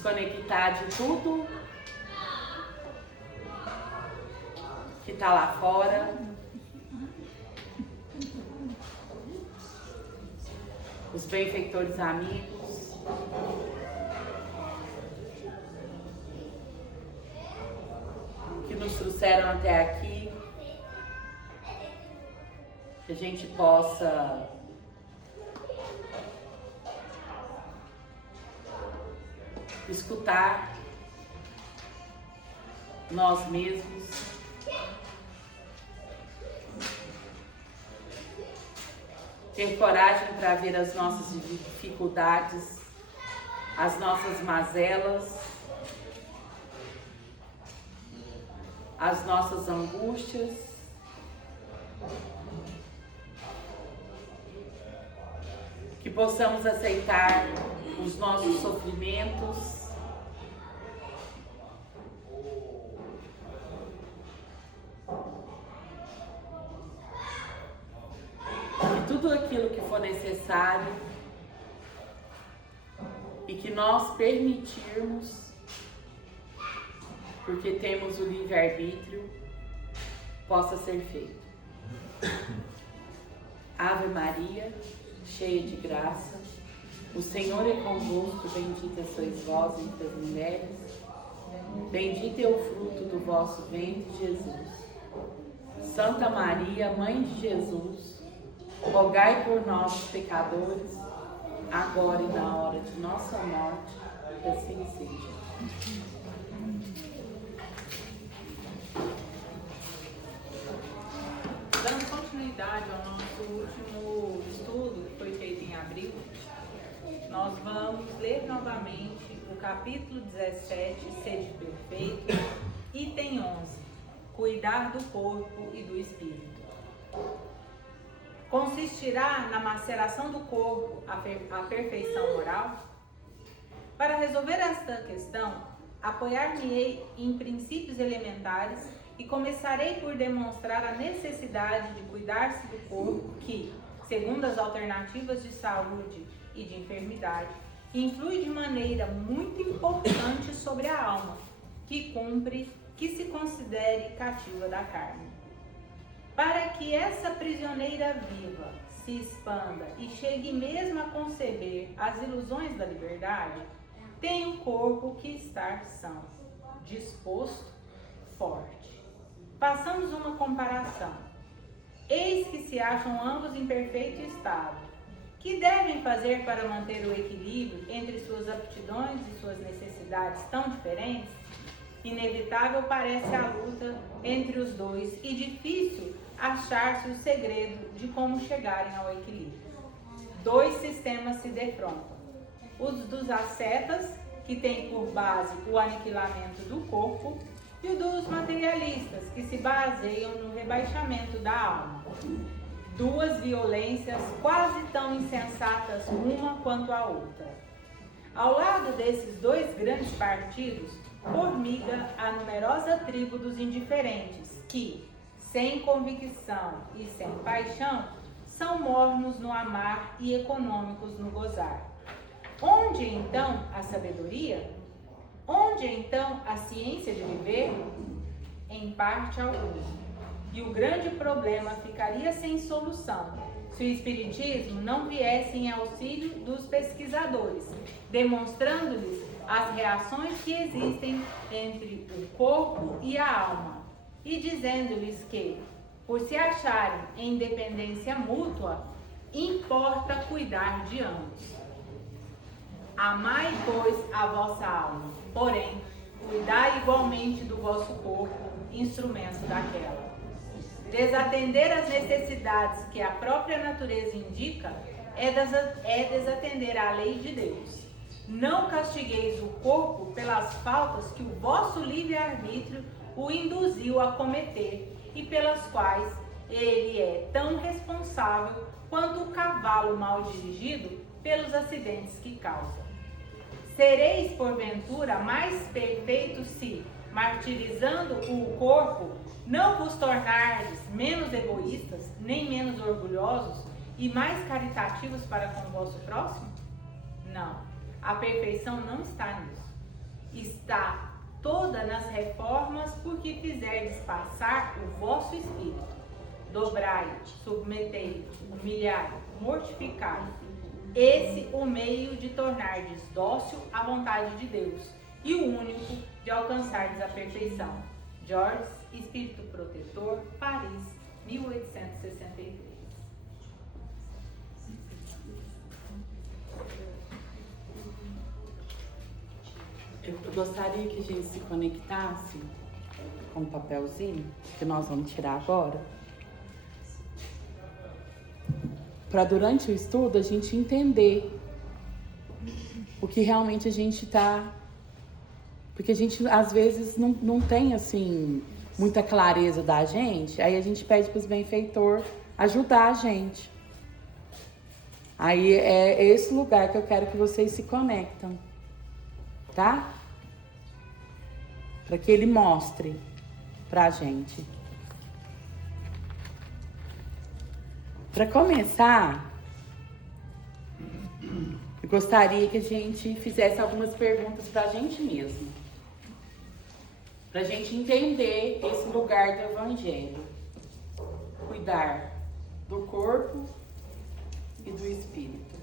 desconectar de tudo que está lá fora. Os benfeitores amigos. Que nos trouxeram até aqui. Que a gente possa escutar nós mesmos, ter coragem para ver as nossas dificuldades, as nossas mazelas, as nossas angústias, que possamos aceitar os nossos sofrimentos, e tudo aquilo que for necessário e que nós permitirmos, porque temos o livre-arbítrio, possa ser feito. Ave Maria, cheia de graça, o Senhor é convosco, bendita sois vós entre as mulheres, bendito é o fruto do vosso ventre, Jesus. Santa Maria, Mãe de Jesus, rogai por nós, pecadores, agora e na hora de nossa morte, que assim seja. Dando continuidade ao nosso último estudo, que foi feito em abril, nós vamos ler novamente o capítulo 17, Sede Perfeito, item 11, Cuidar do corpo e do espírito. Consistirá na maceração do corpo a perfeição moral? Para resolver esta questão, apoiar-me-ei em princípios elementares e começarei por demonstrar a necessidade de cuidar-se do corpo que, segundo as alternativas de saúde e de enfermidade, influi de maneira muito importante sobre a alma, que cumpre que se considere cativa da carne. Para que essa prisioneira viva se expanda e chegue mesmo a conceber as ilusões da liberdade, tem o corpo que estar são, disposto, forte. Façamos uma comparação. Eis que se acham ambos em perfeito estado. Que devem fazer para manter o equilíbrio entre suas aptidões e suas necessidades tão diferentes? Inevitável parece a luta entre os dois e difícil achar-se o segredo de como chegarem ao equilíbrio. Dois sistemas se defrontam. Os dos ascetas, que têm por base o aniquilamento do corpo, e o dos materialistas, que se baseiam no rebaixamento da alma. Duas violências quase tão insensatas uma quanto a outra. Ao lado desses dois grandes partidos, formiga a numerosa tribo dos indiferentes, que, sem convicção e sem paixão, são mornos no amar e econômicos no gozar. Onde então a sabedoria? Onde então a ciência de viver? Em parte alguma. E o grande problema ficaria sem solução se o Espiritismo não viesse em auxílio dos pesquisadores, demonstrando-lhes as reações que existem entre o corpo e a alma, e dizendo-lhes que, por se acharem em dependência mútua, importa cuidar de ambos. Amai, pois, a vossa alma, porém, cuidai igualmente do vosso corpo, instrumento daquela. Desatender as necessidades que a própria natureza indica é desatender a lei de Deus. Não castigueis o corpo pelas faltas que o vosso livre-arbítrio o induziu a cometer e pelas quais ele é tão responsável quanto o cavalo mal dirigido pelos acidentes que causa. Sereis, porventura, mais perfeitos se, martirizando o corpo, não vos tornardes menos egoístas, nem menos orgulhosos e mais caritativos para com o vosso próximo? Não, a perfeição não está nisso. está toda nas reformas, porque fizerdes passar o vosso espírito. Dobrai, submetei, humilhai, mortificai. Esse o meio de tornardes dócil à vontade de Deus e o único de alcançardes a perfeição. George, Espírito Protetor, Paris, 1863. Eu gostaria que a gente se conectasse com o papelzinho que nós vamos tirar agora, para durante o estudo a gente entender o que realmente a gente está. Porque a gente às vezes não tem assim muita clareza da gente, aí a gente pede para os benfeitores ajudar a gente. Aí é esse lugar que eu quero que vocês se conectam, tá? Para que ele mostre pra gente. Para começar, eu gostaria que a gente fizesse algumas perguntas pra gente mesmo. Pra gente entender esse lugar do Evangelho. Cuidar do corpo e do espírito.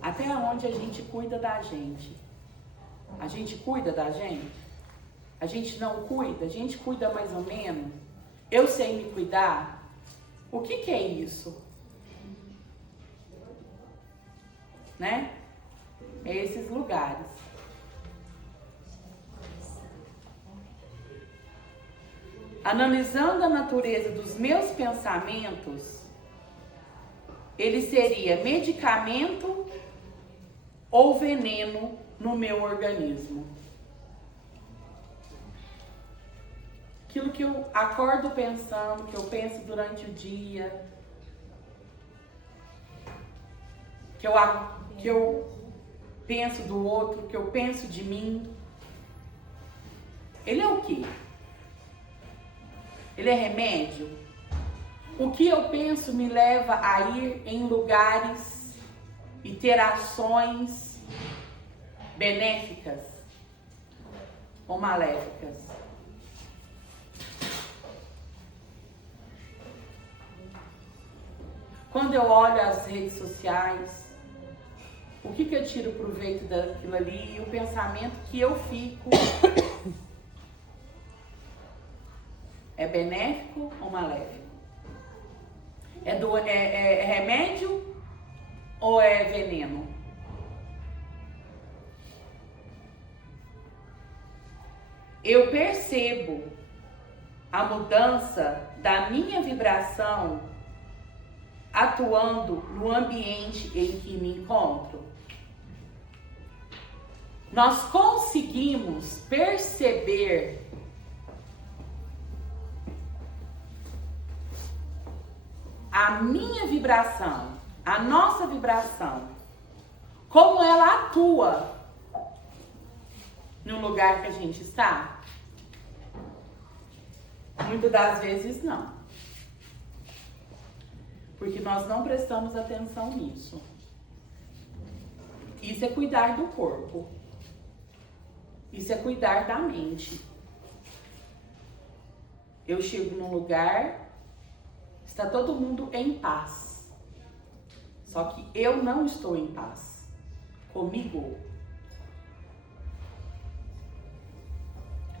Até onde a gente cuida da gente? A gente cuida da gente? A gente não cuida? A gente cuida mais ou menos? Eu sei me cuidar? O que é isso? Né? É esses lugares. Analisando a natureza dos meus pensamentos, ele seria medicamento ou veneno no meu organismo. Aquilo que eu acordo pensando, que eu penso durante o dia, que eu penso do outro, que eu penso de mim. Ele é o quê? Ele é remédio? O que eu penso me leva a ir em lugares e ter ações benéficas ou maléficas? Quando eu olho as redes sociais, o que eu tiro proveito daquilo ali e o pensamento que eu fico é benéfico ou maléfico? É remédio ou é veneno? Eu percebo a mudança da minha vibração atuando no ambiente em que me encontro. Nós conseguimos perceber a minha vibração, a nossa vibração, como ela atua no lugar que a gente está? Muitas das vezes não. Porque nós não prestamos atenção nisso. Isso é cuidar do corpo. Isso é cuidar da mente. Eu chego num lugar, está todo mundo em paz. Só que eu não estou em paz. Comigo.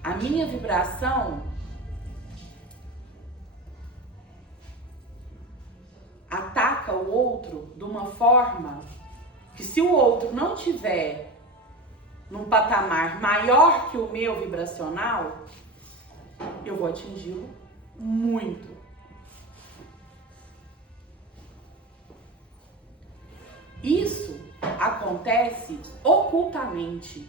A minha vibração ataca o outro de uma forma que, se o outro não tiver num patamar maior que o meu vibracional, eu vou atingi-lo muito. Isso acontece ocultamente.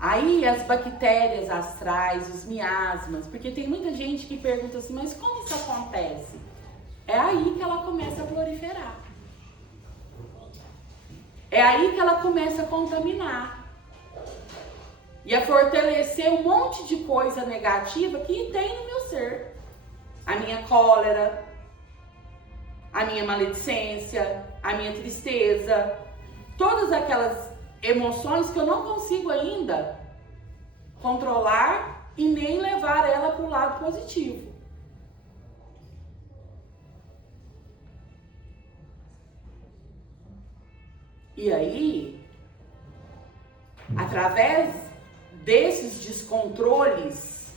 Aí as bactérias astrais, os miasmas, porque tem muita gente que pergunta assim, mas como isso acontece? É aí que ela começa a proliferar. É aí que ela começa a contaminar. E a fortalecer um monte de coisa negativa que tem no meu ser. A minha cólera, a minha maledicência, a minha tristeza, todas aquelas emoções que eu não consigo ainda controlar e nem levar ela para o lado positivo. E aí, através desses descontroles,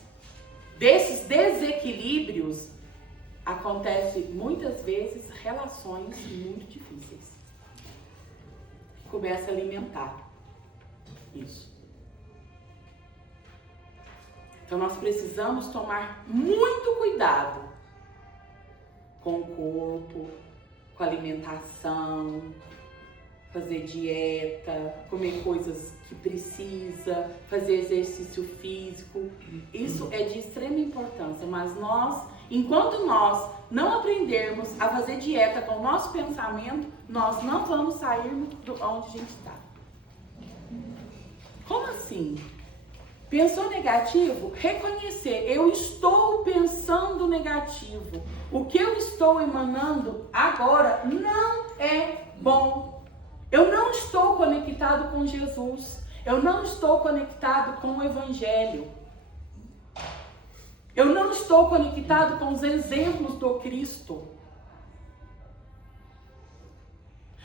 desses desequilíbrios, acontece muitas vezes relações muito difíceis. Começa a alimentar isso. Então nós precisamos tomar muito cuidado com o corpo, com a alimentação, fazer dieta, comer coisas que precisa, fazer exercício físico. Isso é de extrema importância, mas enquanto nós não aprendermos a fazer dieta com o nosso pensamento, nós não vamos sair de onde a gente está. Como assim? Pensou negativo? Reconhecer, eu estou pensando negativo. O que eu estou emanando agora não é bom. Eu não estou conectado com Jesus. Eu não estou conectado com o Evangelho. Eu não estou conectado com os exemplos do Cristo.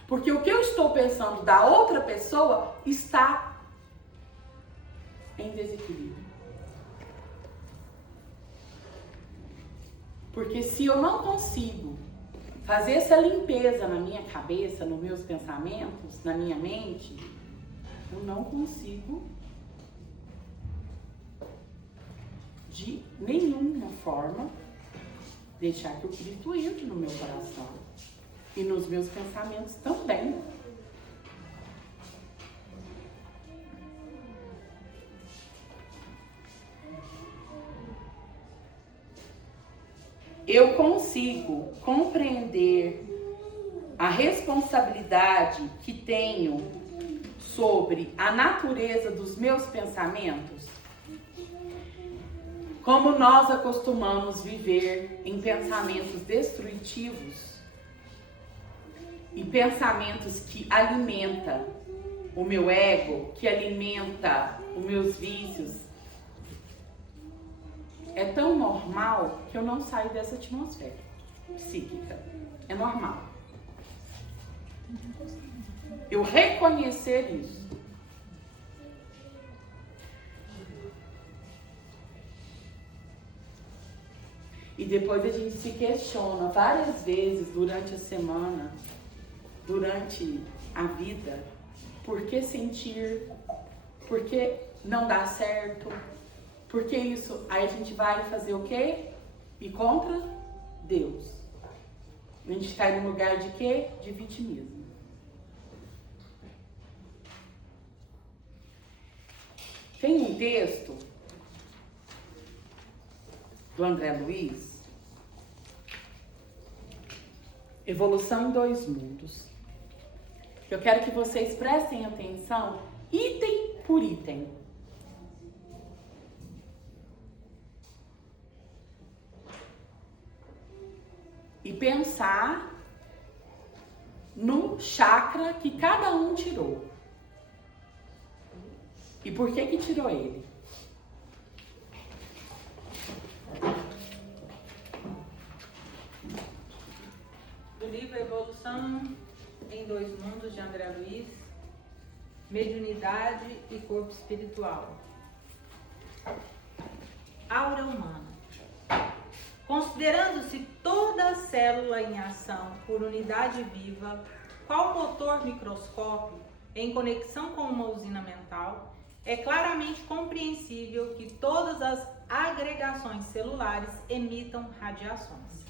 Porque o que eu estou pensando da outra pessoa está em desequilíbrio. Porque se eu não consigo fazer essa limpeza na minha cabeça, nos meus pensamentos, na minha mente, eu não consigo de nenhuma forma deixar que o Cristo entre no meu coração e nos meus pensamentos também. Eu consigo compreender a responsabilidade que tenho sobre a natureza dos meus pensamentos? Como nós acostumamos viver em pensamentos destrutivos e pensamentos que alimentam o meu ego, que alimenta os meus vícios, é tão normal que eu não saio dessa atmosfera psíquica. É normal. Eu reconhecer isso. E depois a gente se questiona várias vezes durante a semana, durante a vida, por que sentir, por que não dá certo, por que isso? Aí a gente vai fazer o quê? Ir contra Deus. A gente cai no lugar de quê? De vitimismo. Tem um texto do André Luiz, Evolução em Dois Mundos. Eu quero que vocês prestem atenção, item por item. E pensar no chakra que cada um tirou. E por que tirou ele? Do livro Evolução em Dois Mundos, de André Luiz, Mediunidade e Corpo Espiritual. Aura humana. Considerando-se toda célula em ação por unidade viva, qual motor microscópio em conexão com uma usina mental, é claramente compreensível que todas as agregações celulares emitam radiações.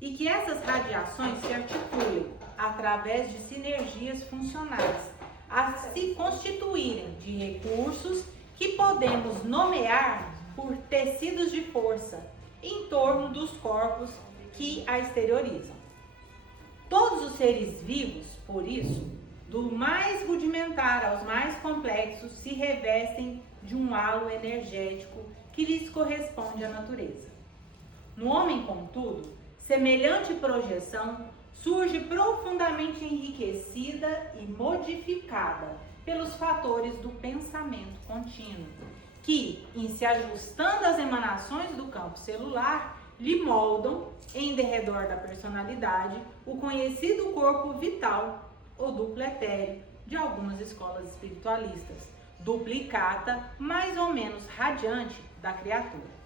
E que essas radiações se articulem através de sinergias funcionais, a se constituírem de recursos que podemos nomear por tecidos de força em torno dos corpos que a exteriorizam. Todos os seres vivos, por isso, do mais rudimentar aos mais complexos, se revestem de um halo energético que lhes corresponde à natureza. No homem, contudo, semelhante projeção surge profundamente enriquecida e modificada pelos fatores do pensamento contínuo, que, em se ajustando às emanações do campo celular, lhe moldam, em derredor da personalidade, o conhecido corpo vital, ou duplo etéreo, de algumas escolas espiritualistas, duplicata mais ou menos radiante da criatura.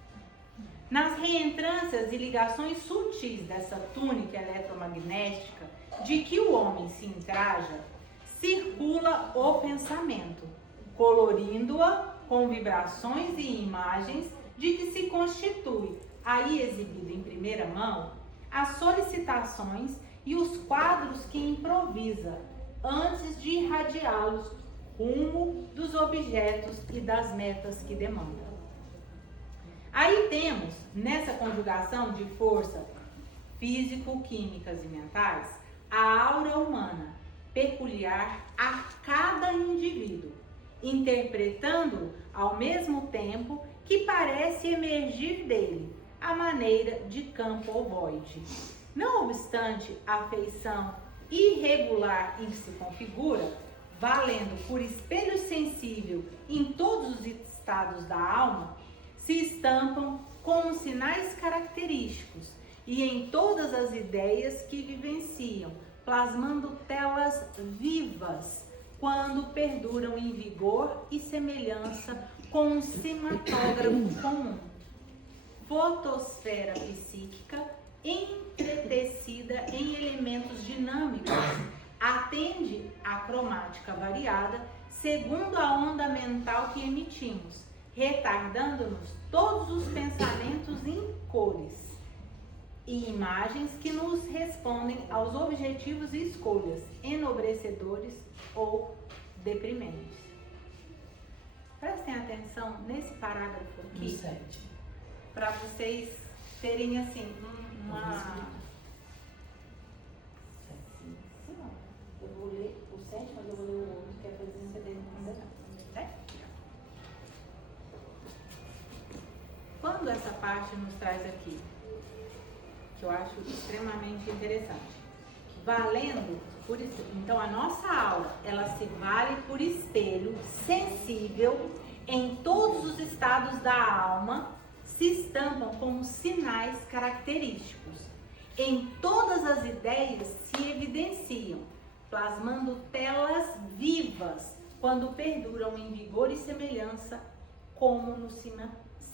Nas reentrâncias e ligações sutis dessa túnica eletromagnética de que o homem se entraja, circula o pensamento, colorindo-a com vibrações e imagens de que se constitui, aí exibido em primeira mão, as solicitações e os quadros que improvisa antes de irradiá-los rumo dos objetos e das metas que demanda. Aí temos, nessa conjugação de força físico-químicas e mentais, a aura humana, peculiar a cada indivíduo, interpretando ao mesmo tempo que parece emergir dele, a maneira de campo ovoide. Não obstante a feição irregular em que se configura, valendo por espelho sensível em todos os estados da alma, se estampam como sinais característicos e em todas as ideias que vivenciam, plasmando telas vivas quando perduram em vigor e semelhança com um cinematógrafo comum. Fotosfera psíquica entretecida em elementos dinâmicos, atende à cromática variada segundo a onda mental que emitimos, retardando-nos todos os pensamentos em cores e imagens que nos respondem aos objetivos e escolhas enobrecedores ou deprimentes. Prestem atenção nesse parágrafo aqui, para vocês terem assim uma... Eu vou ler o 7, mas eu vou ler o outro, que é a presença dele no Quando essa parte nos traz aqui, que eu acho extremamente interessante, valendo por isso, então a nossa aura, ela se vale por espelho sensível em todos os estados da alma, se estampam como sinais característicos. Em todas as ideias se evidenciam, plasmando telas vivas quando perduram em vigor e semelhança, como no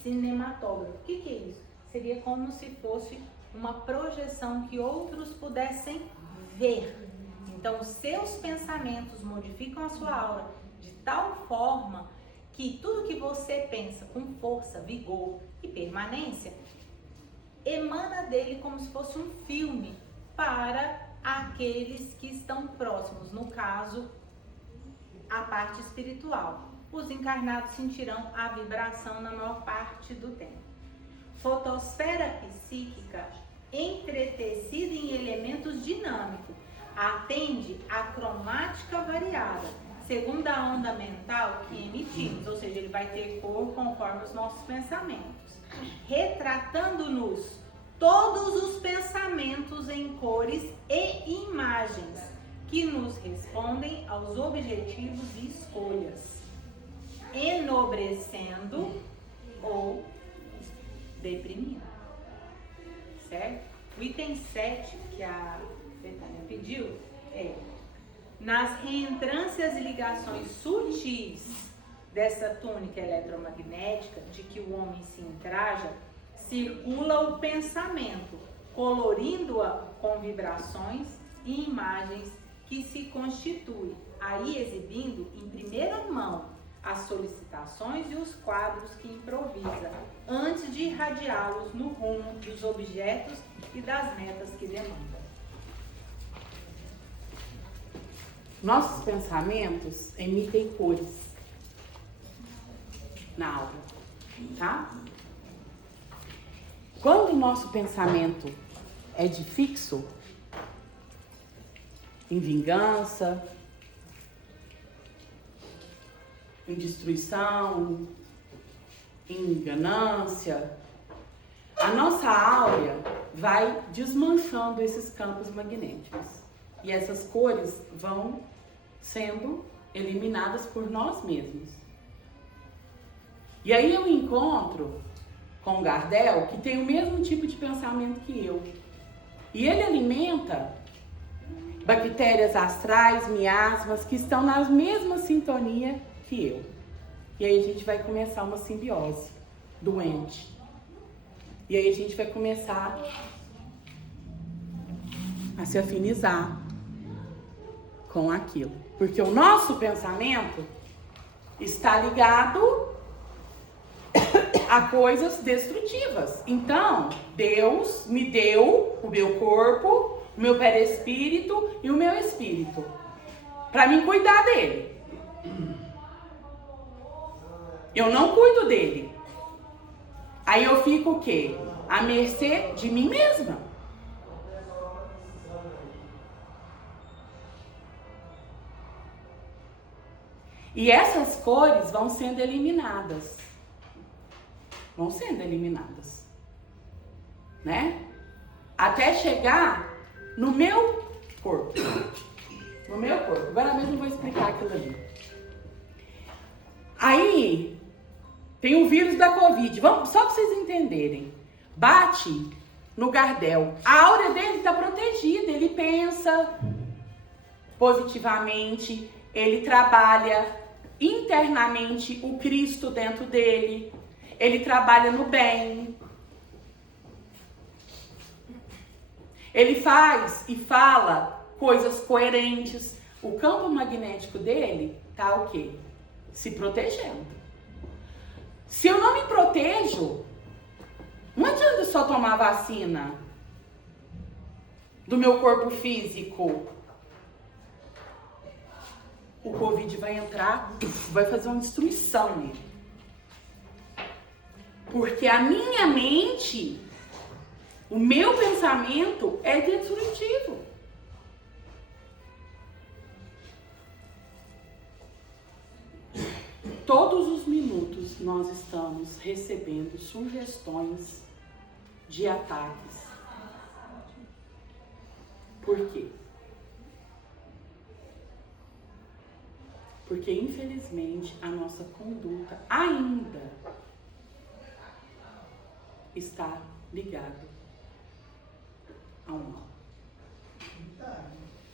cinematógrafo. O que é isso? Seria como se fosse uma projeção que outros pudessem ver. Então, os seus pensamentos modificam a sua aura de tal forma que tudo que você pensa com força, vigor e permanência emana dele como se fosse um filme para aqueles que estão próximos, no caso, a parte espiritual. Os encarnados sentirão a vibração na maior parte do tempo. Fotosfera psíquica entretecida em elementos dinâmicos, atende à cromática variada, segundo a onda mental que emitimos, ou seja, ele vai ter cor conforme os nossos pensamentos, retratando-nos todos os pensamentos em cores e imagens que nos respondem aos objetivos e escolhas, enobrecendo ou deprimindo. Certo? O item 7 que a Betânia pediu é: nas reentrâncias e ligações sutis dessa túnica eletromagnética de que o homem se entraja, circula o pensamento, colorindo-a com vibrações e imagens que se constituem, aí exibindo em primeira mão as solicitações e os quadros que improvisa, antes de irradiá-los no rumo dos objetos e das metas que demanda. Nossos pensamentos emitem cores na aura, tá? Quando o nosso pensamento é de fixo, em vingança, em destruição, em ganância, a nossa áurea vai desmanchando esses campos magnéticos. E essas cores vão sendo eliminadas por nós mesmos. E aí eu encontro com o Gardel, que tem o mesmo tipo de pensamento que eu. E ele alimenta bactérias astrais, miasmas, que estão na mesma sintonia que eu. E aí a gente vai começar uma simbiose doente. E aí a gente vai começar a se afinizar com aquilo. Porque o nosso pensamento está ligado a coisas destrutivas. Então, Deus me deu o meu corpo, o meu perispírito e o meu espírito para mim cuidar dele. Eu não cuido dele. Aí eu fico o quê? À mercê de mim mesma. E essas cores vão sendo eliminadas. Vão sendo eliminadas. Né? Até chegar no meu corpo. No meu corpo. Agora mesmo eu vou explicar aquilo ali. Aí, tem o vírus da Covid. Vamos, só para vocês entenderem. Bate no Gardel. A áurea dele está protegida. Ele pensa positivamente. Ele trabalha internamente o Cristo dentro dele. Ele trabalha no bem. Ele faz e fala coisas coerentes. O campo magnético dele tá o quê? Se protegendo. Se eu não me protejo, não adianta só tomar vacina do meu corpo físico. O Covid vai entrar, vai fazer uma destruição nele. Porque a minha mente, o meu pensamento é destrutivo. Todos os minutos nós estamos recebendo sugestões de ataques. Por quê? Porque, infelizmente, a nossa conduta ainda está ligada ao mal.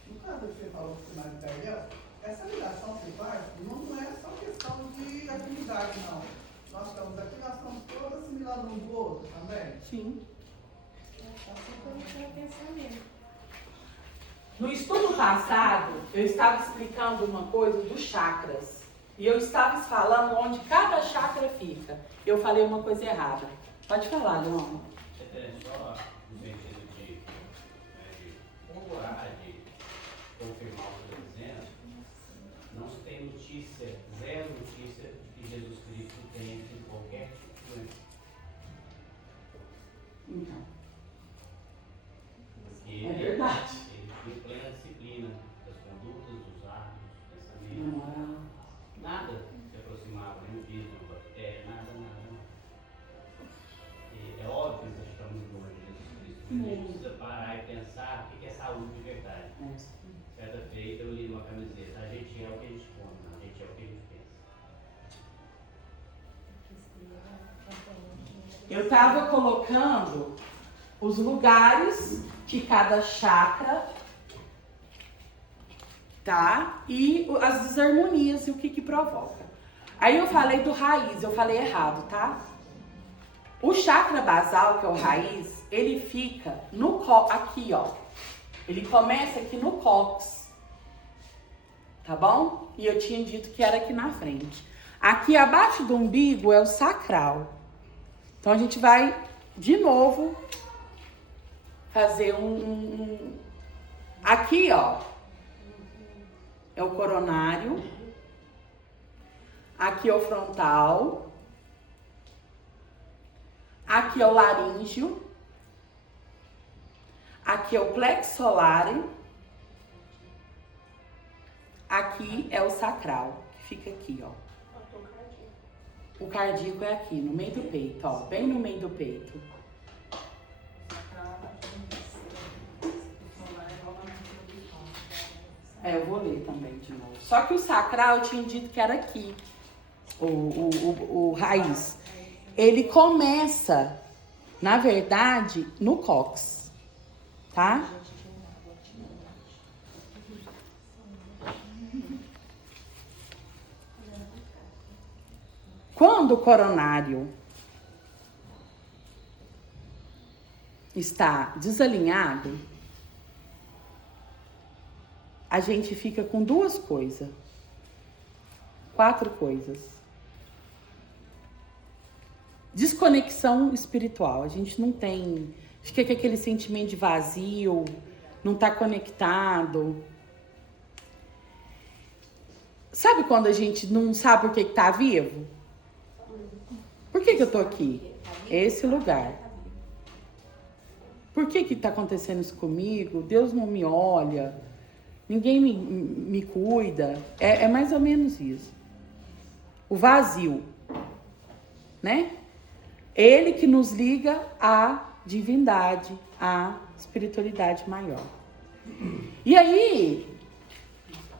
No caso que você falou do sinal de Daniel, essa ligação que faz não é só questão de afinidade, não. Nós estamos aqui, nós estamos todos assimilados um do outro também. Sim. Só se eu pensamento. No estudo passado, eu estava explicando uma coisa dos chakras. E eu estava falando onde cada chakra fica. Eu falei uma coisa errada. Pode falar, Leon. Só no sentido de corroborar, de confirmar o que eu estou dizendo, não se tem notícia, zero notícia de que Jesus Cristo tem qualquer tipo de doença. Então. Porque É verdade. ele tem plena disciplina das condutas, dos hábitos, dos pensamentos. Nada se aproximava, nem o vírus, nem a bactéria, nada. E é óbvio que a gente está muito longe de Jesus Cristo. Mas a gente precisa parar e pensar o que é saúde de verdade. Certa feita eu li numa camiseta, a gente é o que a gente come, a gente é o que a gente pensa. Eu estava colocando os lugares de cada chakra, tá? E as desarmonias e o que provoca. Aí eu falei do raiz, eu falei errado, tá? O chakra basal, que é o raiz, ele fica no aqui, ó. Ele começa aqui no cóccix, tá bom? E eu tinha dito que era aqui na frente. Aqui abaixo do umbigo é o sacral. Então a gente vai de novo fazer aqui, ó, é o coronário. Aqui é o frontal. Aqui é o laríngeo. Aqui é o plexo solar. Aqui é o sacral, que fica aqui, ó. O cardíaco é aqui, no meio do peito, ó, bem no meio do peito. Eu vou ler também de novo. Só que o sacral eu tinha dito que era aqui, o raiz. Ele começa, na verdade, no cóccix, tá? Quando o coronário está desalinhado, a gente fica com 2 coisas, 4 coisas. Desconexão espiritual, a gente não tem, fica com aquele sentimento de vazio, não está conectado. Sabe quando a gente não sabe por que está vivo? Por que eu tô aqui? É esse lugar. Por que está acontecendo isso comigo? Deus não me olha, ninguém me cuida. É mais ou menos isso. O vazio, né? Ele que nos liga à divindade, à espiritualidade maior. E aí,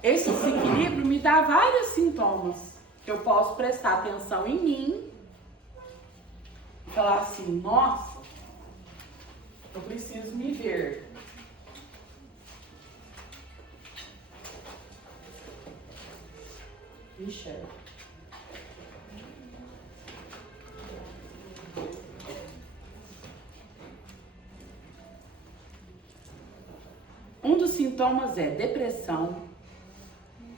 esse desequilíbrio me dá vários sintomas. Eu posso prestar atenção em mim e falar assim, nossa, eu preciso me ver. Enxerga. Um dos sintomas é depressão,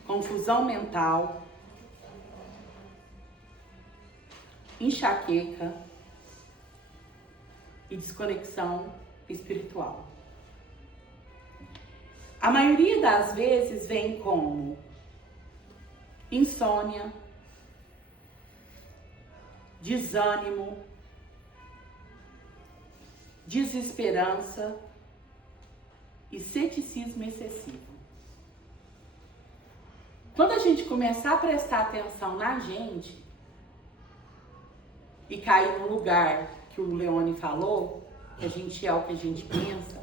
confusão mental, enxaqueca e desconexão espiritual. A maioria das vezes vem como insônia, desânimo, desesperança e ceticismo excessivo. Quando a gente começar a prestar atenção na gente e cair no lugar que o Leone falou, que a gente é o que a gente pensa,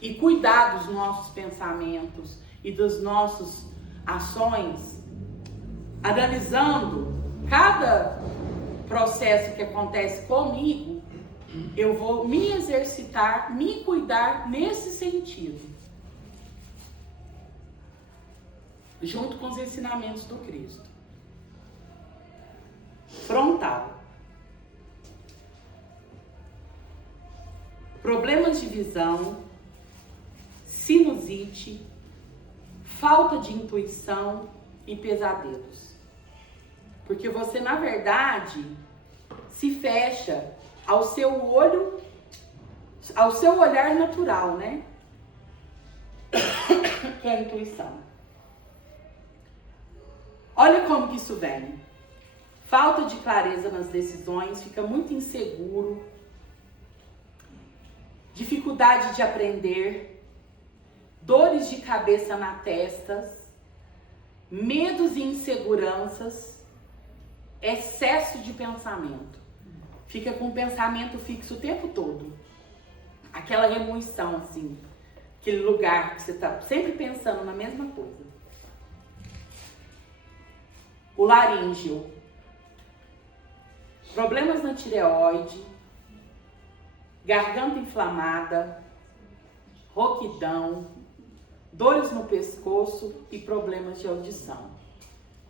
e cuidar dos nossos pensamentos e das nossas ações, analisando cada processo que acontece comigo, eu vou me exercitar, me cuidar nesse sentido, junto com os ensinamentos do Cristo. Frontal. Problemas de visão, sinusite, falta de intuição e pesadelos. Porque você, na verdade, se fecha ao seu olho, ao seu olhar natural, né? Que é a intuição. Olha como que isso vem. Falta de clareza nas decisões, fica muito inseguro, dificuldade de aprender, dores de cabeça na testa, medos e inseguranças, excesso de pensamento. Fica com o pensamento fixo o tempo todo. Aquela remoição, assim, aquele lugar que você está sempre pensando na mesma coisa. O laríngeo. Problemas na tireoide, garganta inflamada, rouquidão, dores no pescoço e problemas de audição.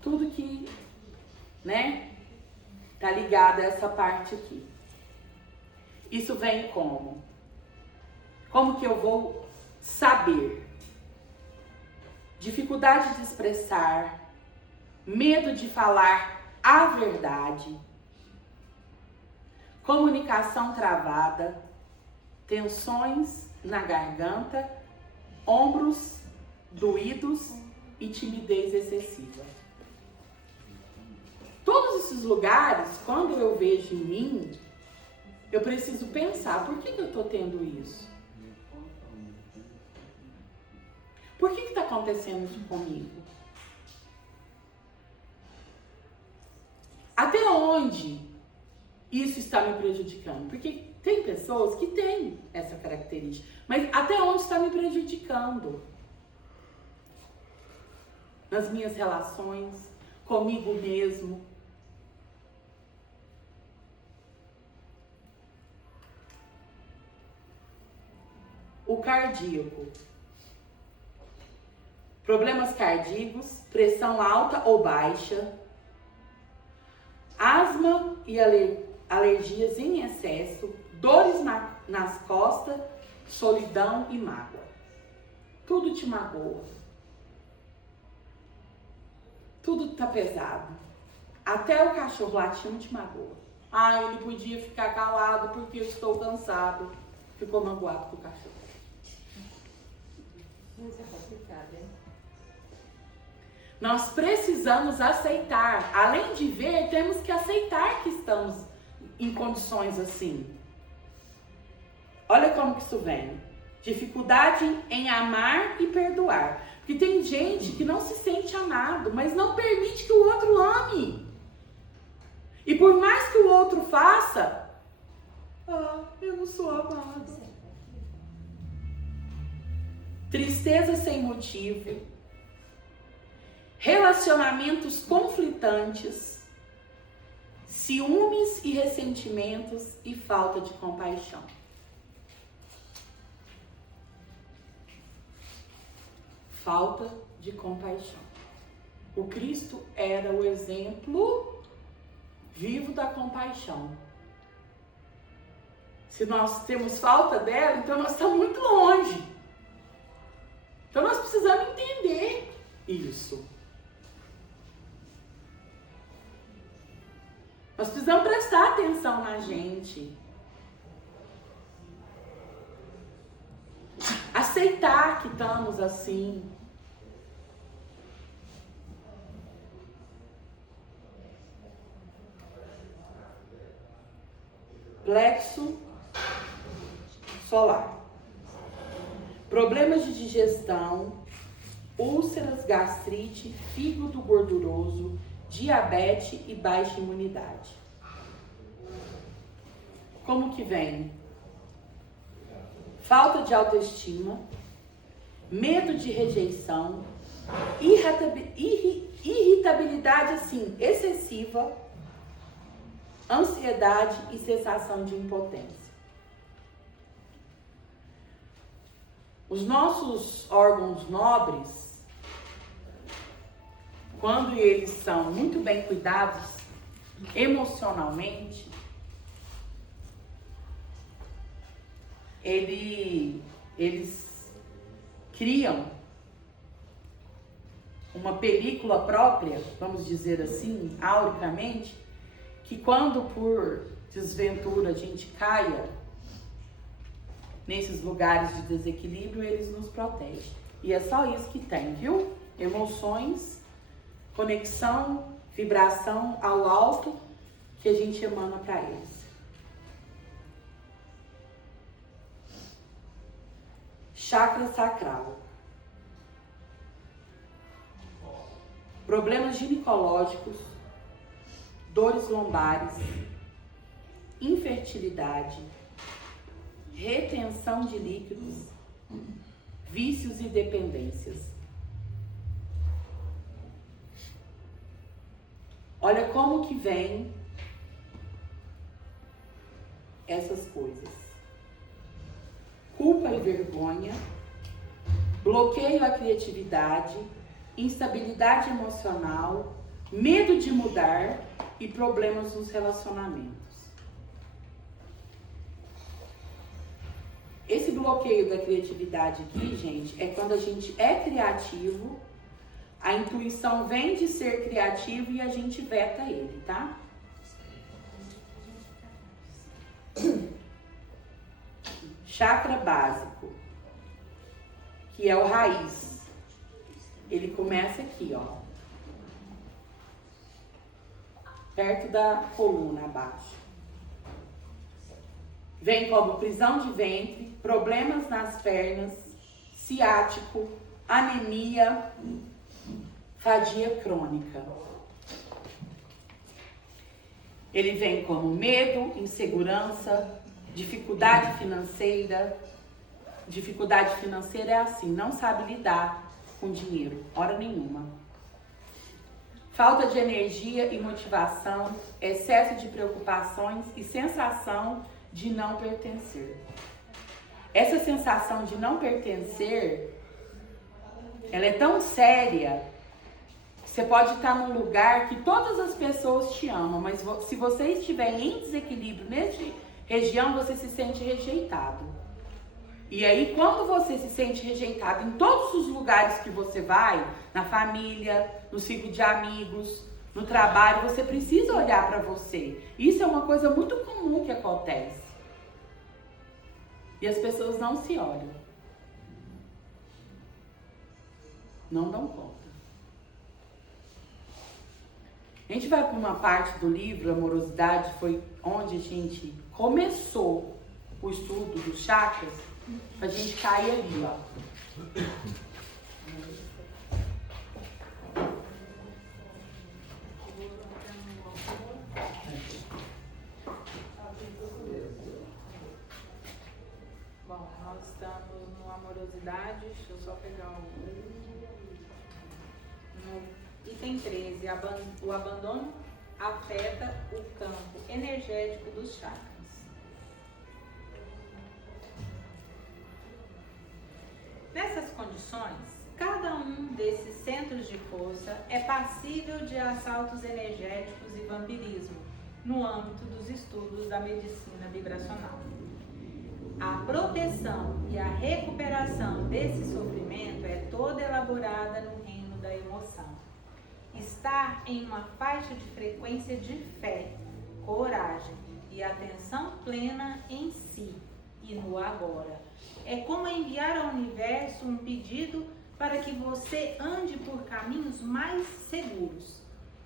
Tudo que, né, tá ligado a essa parte aqui. Isso vem como? Como que eu vou saber? Dificuldade de expressar, medo de falar a verdade, comunicação travada, tensões na garganta, ombros doídos e timidez excessiva. Todos esses lugares, quando eu vejo em mim, eu preciso pensar, por que eu estou tendo isso? Por que está acontecendo isso comigo? Até onde isso está me prejudicando? Porque tem pessoas que têm essa característica, mas até onde está me prejudicando? nas minhas relações, comigo mesmo. O cardíaco. Problemas cardíacos, pressão alta ou baixa, asma e alergias em excesso, dores nas costas, solidão e mágoa. Tudo te magoa. Tudo tá pesado. Até o cachorro latindo te magoa. Ah, ele podia ficar calado porque eu estou cansado. Ficou magoado com o cachorro. Isso é complicado, hein? Nós precisamos aceitar. Além de ver, temos que aceitar que estamos em condições assim. Olha como que isso vem. Dificuldade em amar e perdoar. Porque tem gente que não se sente amado, mas não permite que o outro ame. E por mais que o outro faça, eu não sou amado. Tristeza sem motivo. Relacionamentos conflitantes, ciúmes e ressentimentos e falta de compaixão. Falta de compaixão. O Cristo era o exemplo vivo da compaixão. Se nós temos falta dela, então nós estamos muito longe. Então nós precisamos entender isso. Nós precisamos prestar atenção na gente. Aceitar que estamos assim. Plexo solar. Problemas de digestão, úlceras, gastrite, fígado gorduroso, diabetes e baixa imunidade. Como que vem? Falta de autoestima, medo de rejeição, irritabilidade assim, excessiva, ansiedade e sensação de impotência. Os nossos órgãos nobres, quando eles são muito bem cuidados emocionalmente, eles criam uma película própria, vamos dizer assim, auricamente, que quando por desventura a gente caia nesses lugares de desequilíbrio, eles nos protegem. E é só isso que tem, viu? Emoções, conexão, vibração ao alto que a gente emana para eles. Chakra sacral. Problemas ginecológicos, dores lombares, infertilidade, retenção de líquidos, vícios e dependências. Olha como que vem essas coisas. Culpa e vergonha, bloqueio à criatividade, instabilidade emocional, medo de mudar e problemas nos relacionamentos. Esse bloqueio da criatividade aqui, gente, é quando a gente é criativo, a intuição vem de ser criativo e a gente veta ele, tá? Chakra básico, que é o raiz. Ele começa aqui, ó. Perto da coluna abaixo. Vem como prisão de ventre, problemas nas pernas, ciático, anemia, fadiga crônica. Ele vem como medo, insegurança, dificuldade financeira. Dificuldade financeira é assim, não sabe lidar com dinheiro, hora nenhuma. falta de energia e motivação, excesso de preocupações e sensação de não pertencer. Essa sensação de não pertencer, ela é tão séria, que você pode estar num lugar que todas as pessoas te amam, mas se você estiver em desequilíbrio nessa região, você se sente rejeitado. E aí, quando você se sente rejeitado em todos os lugares que você vai, na família, no círculo de amigos, no trabalho, você precisa olhar para você. Isso é uma coisa muito comum que acontece. E as pessoas não se olham. Não dão conta. A gente vai para uma parte do livro, Amorosidade, foi onde a gente começou o estudo dos chakras, pra gente cair ali, ó. Bom, nós estamos no Amorosidade, deixa eu só pegar no item 13, o abandono afeta o campo energético dos chakras. Nessas condições, cada um desses centros de força é passível de assaltos energéticos e vampirismo no âmbito dos estudos da medicina vibracional. A proteção e a recuperação desse sofrimento é toda elaborada no reino da emoção. Estar em uma faixa de frequência de fé, coragem e atenção plena em si e no agora. É como enviar ao universo um pedido para que você ande por caminhos mais seguros.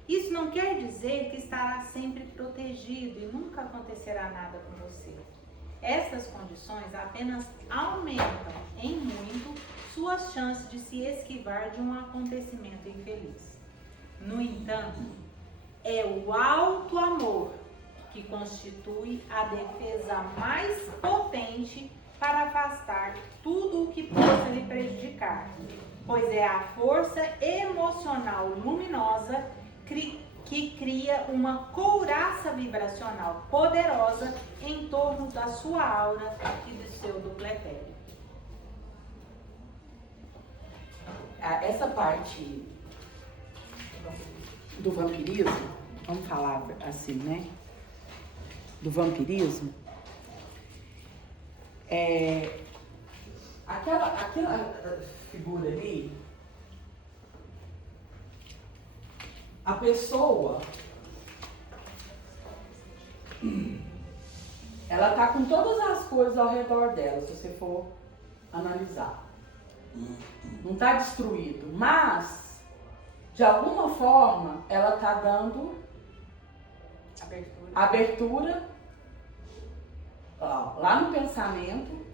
Isso não quer dizer que estará sempre protegido e nunca acontecerá nada com você. Estas condições apenas aumentam em muito suas chances de se esquivar de um acontecimento infeliz. No entanto, é o alto amor que constitui a defesa mais potente para afastar tudo o que possa lhe prejudicar, pois é a força emocional luminosa que cria uma couraça vibracional poderosa em torno da sua aura e do seu duplo etéreo. Essa parte do vampirismo, vamos falar assim, né? Do vampirismo, aquela figura ali, a pessoa, ela tá com todas as coisas ao redor dela, se você for analisar. Não tá destruído, mas de alguma forma ela tá dando abertura ó, lá no pensamento,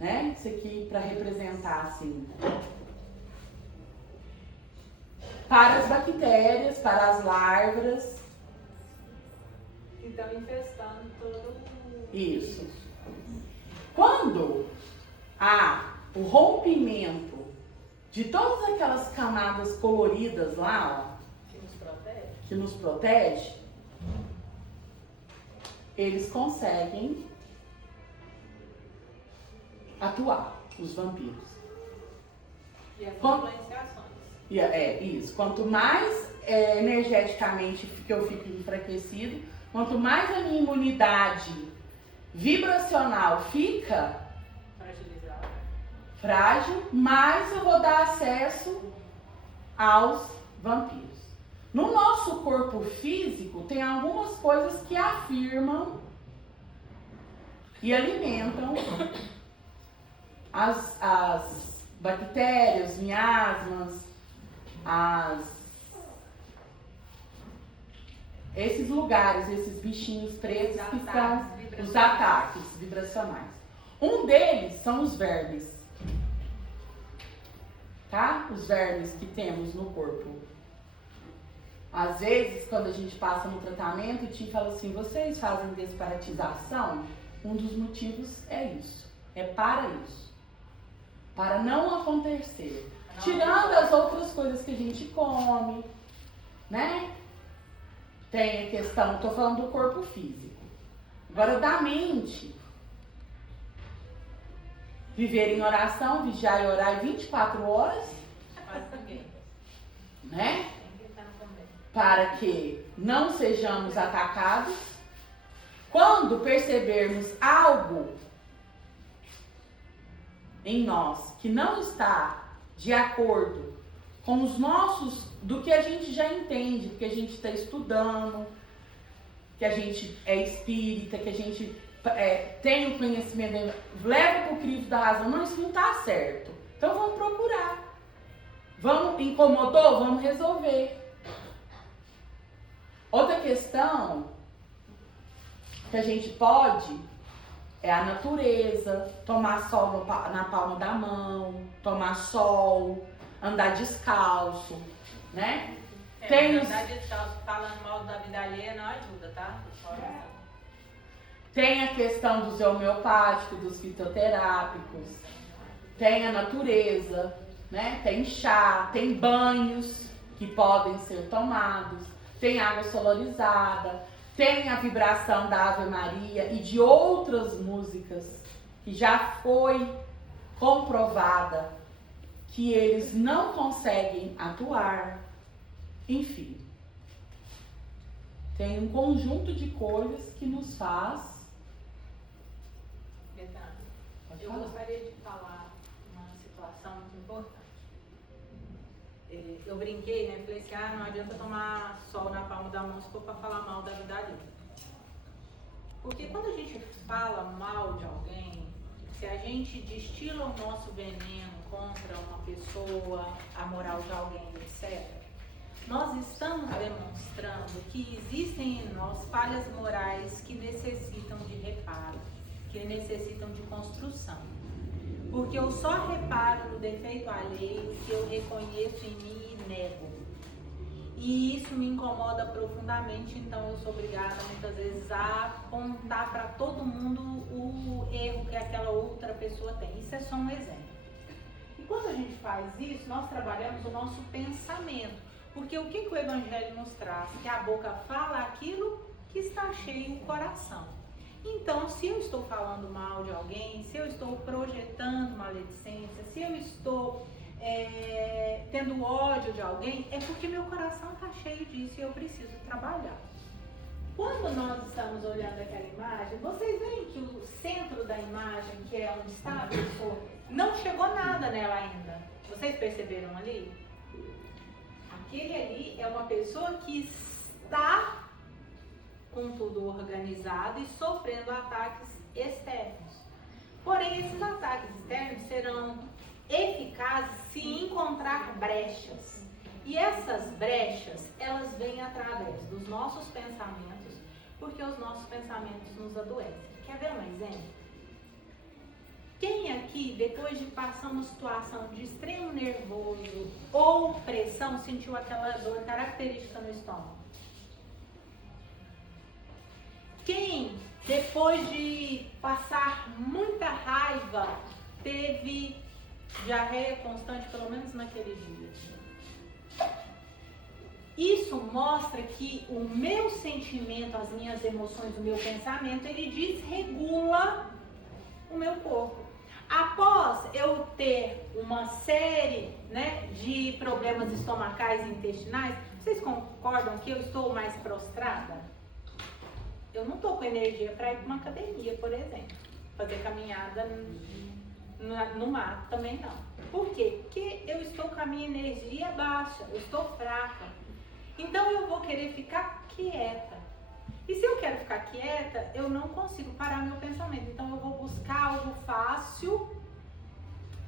né? Isso aqui para representar assim, para as bactérias, para as larvas. Que estão infestando todo o... Isso. Quando há o rompimento de todas aquelas camadas coloridas lá, ó, que nos protege, eles conseguem atuar, os vampiros. E as influenciações. Isso. Quanto mais energeticamente que eu fico enfraquecido, quanto mais a minha imunidade vibracional fica frágil, mais eu vou dar acesso aos vampiros. No nosso corpo físico, tem algumas coisas que afirmam e alimentam as bactérias, miasmas, esses lugares, esses bichinhos pretos que são os ataques vibracionais. Um deles são os vermes, tá? Os vermes que temos no corpo. Às vezes, quando a gente passa no tratamento, o tio fala assim, vocês fazem desparatização? Um dos motivos é isso, é para isso, para não acontecer. Tirando as outras coisas que a gente come, né? Tem a questão, estou falando do corpo físico. Agora, da mente, viver em oração, vigiar e orar 24 horas, Quase ninguém. né? Tem que estar no convênio. Para que não sejamos atacados. Quando percebermos algo em nós que não está de acordo com os nossos, do que a gente já entende, porque a gente está estudando, que a gente é espírita, que a gente tem o conhecimento, leva para o crivo da razão, não, isso não está certo. Então vamos procurar. Incomodou? Vamos resolver. Outra questão que a gente pode é a natureza, tomar sol na palma da mão, tomar sol, andar descalço, né? Tem Na os- verdade, falando mal da vida alheia não ajuda, tá? Tem a questão dos homeopáticos, dos fitoterápicos, tem a natureza, né? Tem chá, tem banhos que podem ser tomados, tem água solarizada, tem a vibração da Ave Maria e de outras músicas que já foi comprovada que eles não conseguem atuar. Enfim, tem um conjunto de coisas que nos faz. Verdade. Pode Eu falar. gostaria de falar uma situação muito importante. Eu brinquei, né? Falei assim, não adianta tomar sol na palma da mão se for para falar mal da vida alheia. Porque quando a gente fala mal de alguém, se a gente destila o nosso veneno contra uma pessoa, a moral de alguém, etc., nós estamos demonstrando que existem em nós falhas morais que necessitam de reparo, que necessitam de construção. Porque eu só reparo no defeito alheio se eu reconheço em mim e nego. E isso me incomoda profundamente, então eu sou obrigada muitas vezes a apontar para todo mundo o erro que aquela outra pessoa tem. Isso é só um exemplo. E quando a gente faz isso, nós trabalhamos o nosso pensamento. Porque o que o Evangelho nos traz? Que a boca fala aquilo que está cheio o coração. Então, se eu estou falando mal de alguém, se eu estou projetando maledicência, se eu estou tendo ódio de alguém, é porque meu coração está cheio disso e eu preciso trabalhar. Quando nós estamos olhando aquela imagem, vocês veem que o centro da imagem, que é onde está a pessoa, não chegou nada nela ainda. Vocês perceberam ali? Aquele ali é uma pessoa que está com tudo organizado e sofrendo ataques externos. Porém, esses ataques externos serão eficazes se encontrar brechas. E essas brechas, elas vêm através dos nossos pensamentos, porque os nossos pensamentos nos adoecem. Quer ver um exemplo? Quem aqui, depois de passar uma situação de extremo nervoso ou pressão, sentiu aquela dor característica no estômago? Quem, depois de passar muita raiva, teve diarreia constante, pelo menos naquele dia? Isso mostra que o meu sentimento, as minhas emoções, o meu pensamento, ele desregula o meu corpo. Após eu ter uma série, né, de problemas estomacais e intestinais, vocês concordam que eu estou mais prostrada? Eu não estou com energia para ir para uma academia, por exemplo. Fazer caminhada no mato também não. Por quê? Porque eu estou com a minha energia baixa, eu estou fraca. Então eu vou querer ficar quieta. E se eu quero ficar quieta, eu não consigo parar meu pensamento. Então eu vou buscar algo fácil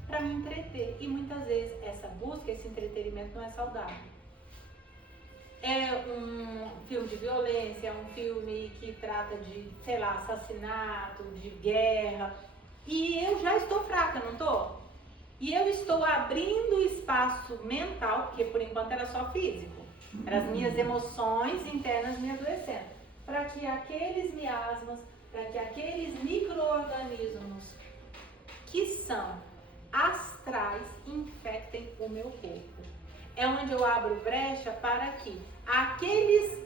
para me entreter. E muitas vezes essa busca, esse entretenimento não é saudável. É um filme de violência, é um filme que trata de, sei lá, assassinato, de guerra. E eu já estou fraca, não estou? E eu estou abrindo espaço mental, porque por enquanto era só físico. Eram as minhas emoções internas me adoecendo. Para que aqueles miasmas, para que aqueles micro-organismos que são astrais infectem o meu corpo. é onde eu abro brecha para que aqueles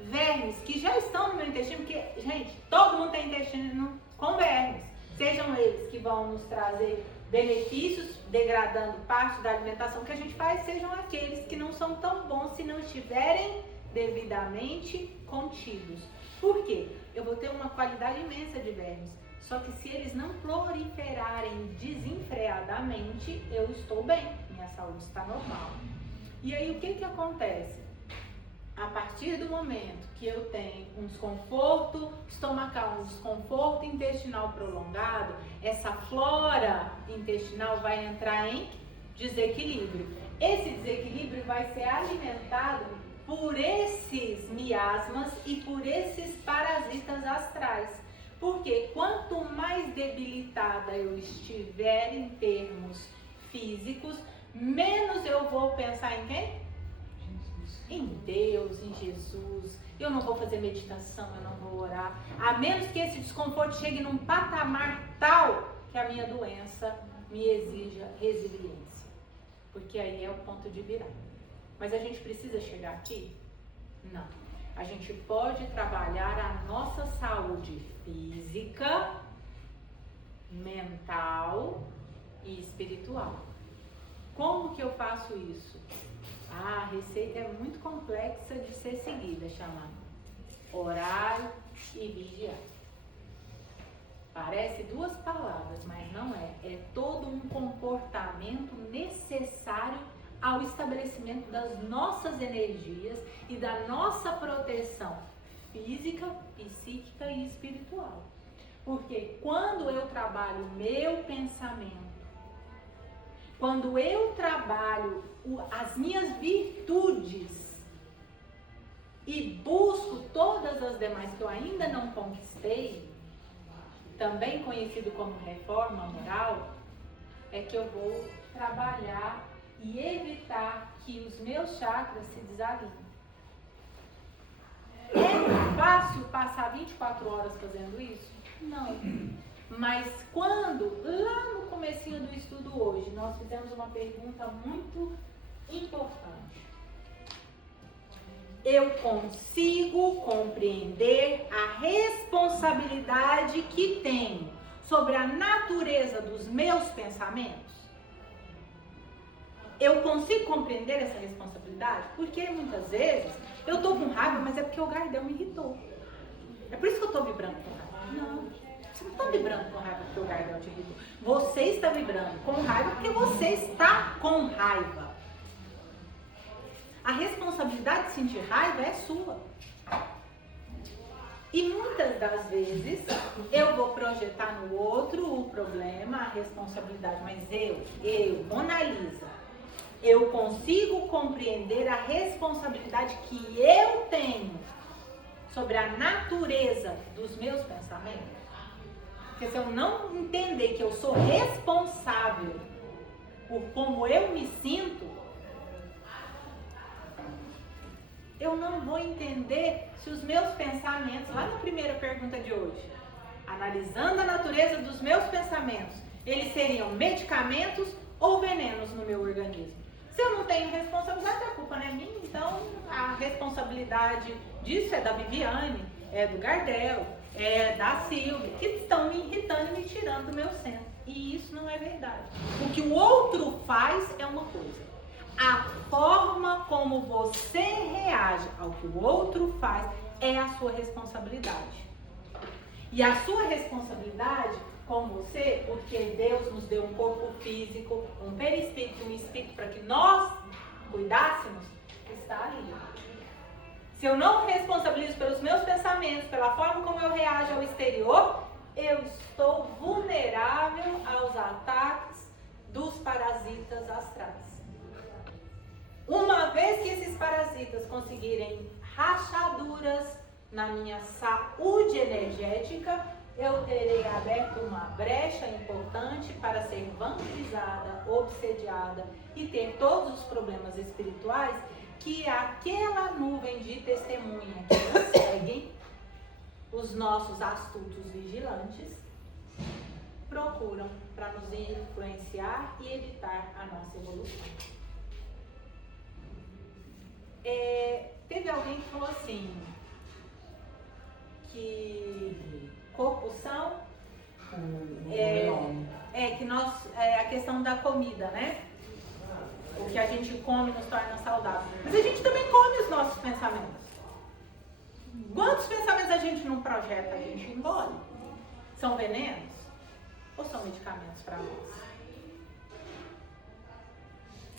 vermes que já estão no meu intestino, porque, gente, todo mundo tem intestino com vermes, sejam eles que vão nos trazer benefícios, degradando parte da alimentação que a gente faz, sejam aqueles que não são tão bons se não estiverem devidamente contidos. Por quê? Eu vou ter uma qualidade imensa de vermes, só que se eles não proliferarem desenfreadamente, eu estou bem, minha saúde está normal. E aí o que acontece? A partir do momento que eu tenho um desconforto estomacal, um desconforto intestinal prolongado, essa flora intestinal vai entrar em desequilíbrio. Esse desequilíbrio vai ser alimentado por esses miasmas e por esses parasitas astrais. Porque quanto mais debilitada eu estiver em termos físicos, menos eu vou pensar em quem? Em Deus, em Jesus. Eu não vou fazer meditação, eu não vou orar, a menos que esse desconforto chegue num patamar tal que a minha doença me exija resiliência, porque aí é o ponto de virar. Mas a gente precisa chegar aqui? Não. A gente pode trabalhar a nossa saúde física, mental e espiritual. Como que eu faço isso? A receita é muito complexa de ser seguida, chamada orar e vigiar. Parece duas palavras, mas não é. É todo um comportamento necessário ao estabelecimento das nossas energias e da nossa proteção física, psíquica e espiritual. Porque quando eu trabalho o meu pensamento, quando eu trabalho as minhas virtudes e busco todas as demais que eu ainda não conquistei, também conhecido como reforma moral, é que eu vou trabalhar e evitar que os meus chakras se desalinhem. É fácil passar 24 horas fazendo isso? Não. Mas quando, lá no comecinho do estudo hoje, nós fizemos uma pergunta muito importante. Eu consigo compreender a responsabilidade que tenho sobre a natureza dos meus pensamentos? Eu consigo compreender essa responsabilidade? Porque muitas vezes eu tô com raiva, mas é porque o Gardel me irritou. É por isso que eu tô vibrando com raiva. Não. Você não está vibrando com raiva porque o Gardel te irritou. Você está vibrando com raiva porque você está com raiva. A responsabilidade de sentir raiva é sua. E muitas das vezes eu vou projetar no outro o problema, a responsabilidade. Mas eu, Mona Lisa, eu consigo compreender a responsabilidade que eu tenho sobre a natureza dos meus pensamentos? Porque se eu não entender que eu sou responsável por como eu me sinto, eu não vou entender se os meus pensamentos, lá na primeira pergunta de hoje, analisando a natureza dos meus pensamentos, eles seriam medicamentos ou venenos no meu organismo. Se eu não tenho responsabilidade, a culpa não é minha, então a responsabilidade disso é da Viviane, é do Gardel, é da Silvia, que estão me irritando e me tirando do meu centro. E isso não é verdade. O que o outro faz é uma coisa. A forma como você reage ao que o outro faz é a sua responsabilidade. E a sua responsabilidade com você, porque Deus nos deu um corpo físico, um perispírito, um espírito para que nós cuidássemos, está ali. Se eu não me responsabilizo pelos meus pensamentos, pela forma como eu reajo ao exterior, eu estou vulnerável aos ataques dos parasitas astrais. Uma vez que esses parasitas conseguirem rachaduras na minha saúde energética, eu terei aberto uma brecha importante para ser vampirizada, obsediada e ter todos os problemas espirituais que aquela nuvem de testemunha que segue os nossos astutos vigilantes procuram para nos influenciar e evitar a nossa evolução. Teve alguém que falou assim, que corpo são, que nós, a questão da comida, né? O que a gente come nos torna saudável. Mas a gente também come os nossos pensamentos. Quantos pensamentos a gente não projeta, a gente engole? São venenos ou são medicamentos para nós?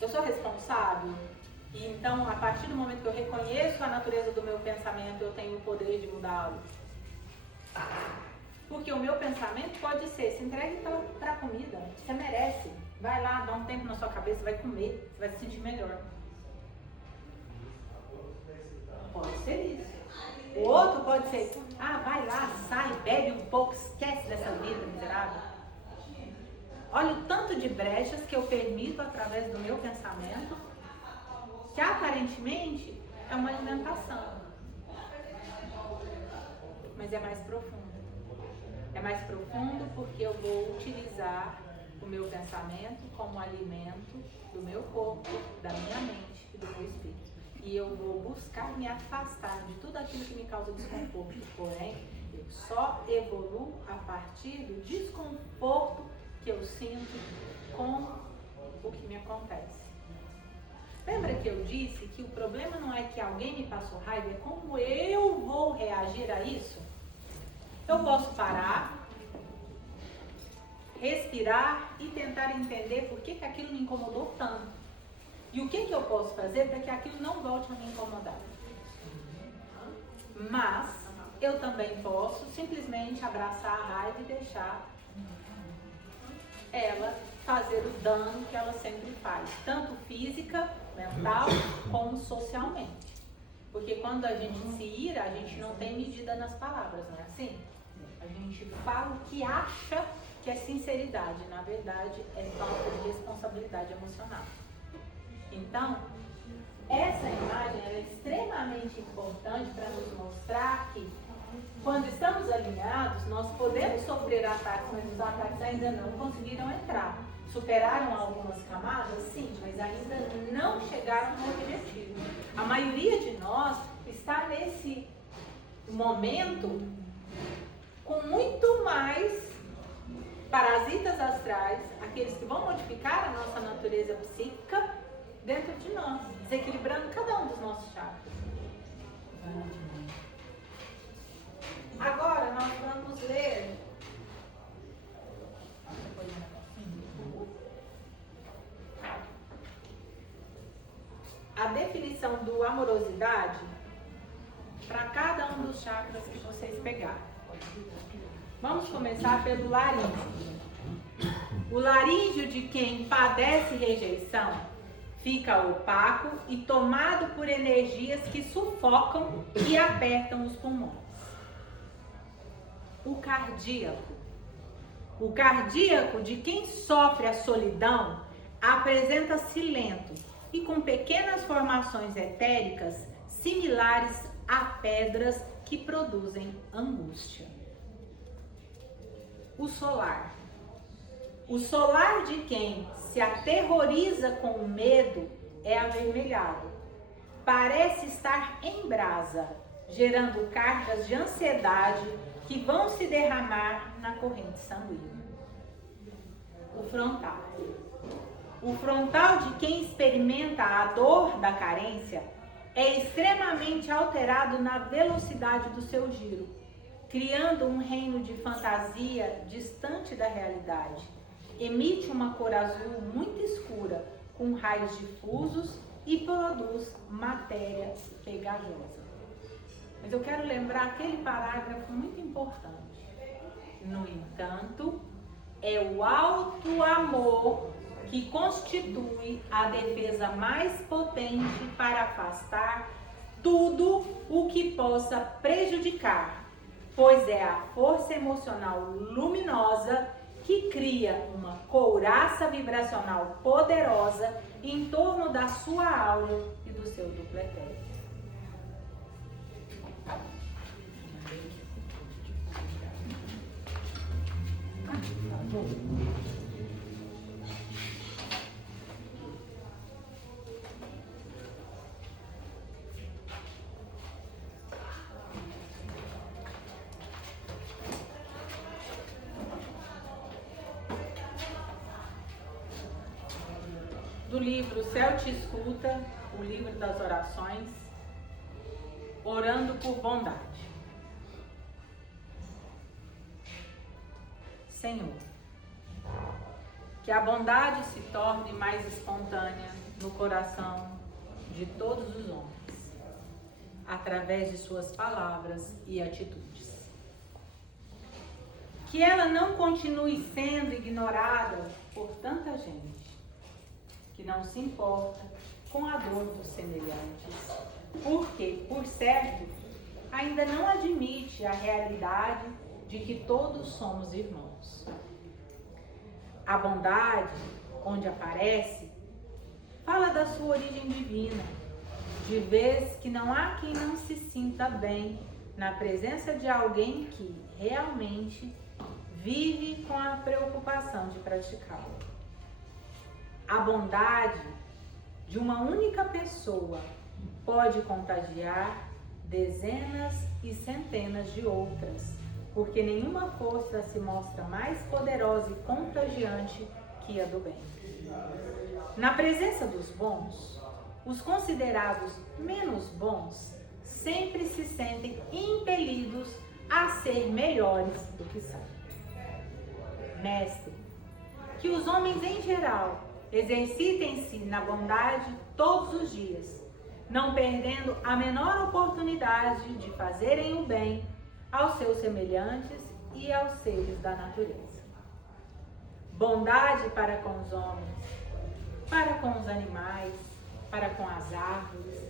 Eu sou responsável? E então, a partir do momento que eu reconheço a natureza do meu pensamento, eu tenho o poder de mudá-lo. Porque o meu pensamento pode ser, se entregue para a comida, você merece. Vai lá, dá um tempo na sua cabeça, vai comer, você vai se sentir melhor. Pode ser isso. O outro pode ser, vai lá, sai, bebe um pouco, esquece dessa vida miserável. Olha o tanto de brechas que eu permito através do meu pensamento, que aparentemente é uma alimentação. Mas é mais profundo. É mais profundo porque eu vou utilizar o meu pensamento como alimento do meu corpo, da minha mente e do meu espírito. E eu vou buscar me afastar de tudo aquilo que me causa desconforto. Porém, eu só evoluo a partir do desconforto que eu sinto com o que me acontece. Lembra que eu disse que o problema não é que alguém me passou raiva, é como eu vou reagir a isso? Eu posso parar, respirar e tentar entender por que aquilo me incomodou tanto. E o que eu posso fazer para que aquilo não volte a me incomodar? Mas eu também posso simplesmente abraçar a raiva e deixar ela fazer o dano que ela sempre faz, tanto física, mental, como socialmente. Porque quando a gente se ira, a gente não tem medida nas palavras, não é assim? A gente fala o que acha que é sinceridade, na verdade é falta de responsabilidade emocional. Então, essa imagem é extremamente importante para nos mostrar que quando estamos alinhados, nós podemos sofrer ataques, mas os ataques ainda não conseguiram entrar. Superaram algumas camadas? Sim, mas ainda não chegaram no objetivo. A maioria de nós está nesse momento com muito mais parasitas astrais, aqueles que vão modificar a nossa natureza psíquica dentro de nós, desequilibrando cada um dos nossos chakras. Agora nós vamos ler a definição do amorosidade para cada um dos chakras que vocês pegarem. Vamos começar pelo laríngeo. O laríngeo de quem padece rejeição fica opaco e tomado por energias que sufocam e apertam os pulmões. O cardíaco. O cardíaco de quem sofre a solidão apresenta-se lento e com pequenas formações etéricas similares a pedras que produzem angústia. O solar. O solar de quem se aterroriza com o medo é avermelhado. Parece estar em brasa, gerando cargas de ansiedade que vão se derramar na corrente sanguínea. O frontal. O frontal de quem experimenta a dor da carência é extremamente alterado na velocidade do seu giro, criando um reino de fantasia distante da realidade. Emite uma cor azul muito escura, com raios difusos e produz matéria pegajosa. Mas eu quero lembrar aquele parágrafo muito importante. No entanto, é o alto amor que constitui a defesa mais potente para afastar tudo o que possa prejudicar, pois é a força emocional luminosa que cria uma couraça vibracional poderosa em torno da sua aura e do seu duplo etérico. do livro Céu Te Escuta, o livro das orações, orando por bondade. Senhor, que a bondade se torne mais espontânea no coração de todos os homens, através de suas palavras e atitudes. Que ela não continue sendo ignorada por tanta gente que não se importa com a dor dos semelhantes, porque, por certo, ainda não admite a realidade de que todos somos irmãos. A bondade, onde aparece, fala da sua origem divina, de vez que não há quem não se sinta bem na presença de alguém que realmente vive com a preocupação de praticá-la. A bondade de uma única pessoa pode contagiar dezenas e centenas de outras, porque nenhuma força se mostra mais poderosa e contagiante que a do bem. Na presença dos bons, os considerados menos bons sempre se sentem impelidos a ser melhores do que são. Mestre, que os homens em geral exercitem-se na bondade todos os dias, não perdendo a menor oportunidade de fazerem o bem aos seus semelhantes e aos seres da natureza. Bondade para com os homens, para com os animais, para com as árvores,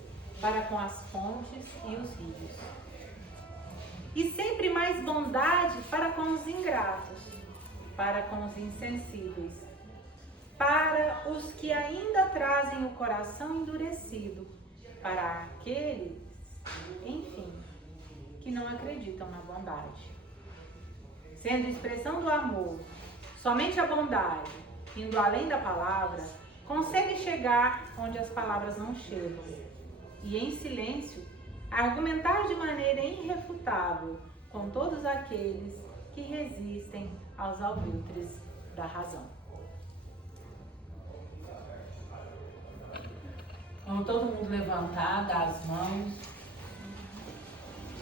para com as fontes e os rios. E sempre mais bondade para com os ingratos, para com os insensíveis, para os que ainda trazem o coração endurecido, para aqueles, enfim, que não acreditam na bondade. Sendo expressão do amor, somente a bondade, indo além da palavra, consegue chegar onde as palavras não chegam e, em silêncio, argumentar de maneira irrefutável com todos aqueles que resistem aos alvitres da razão. Vamos todo mundo levantar, dar as mãos.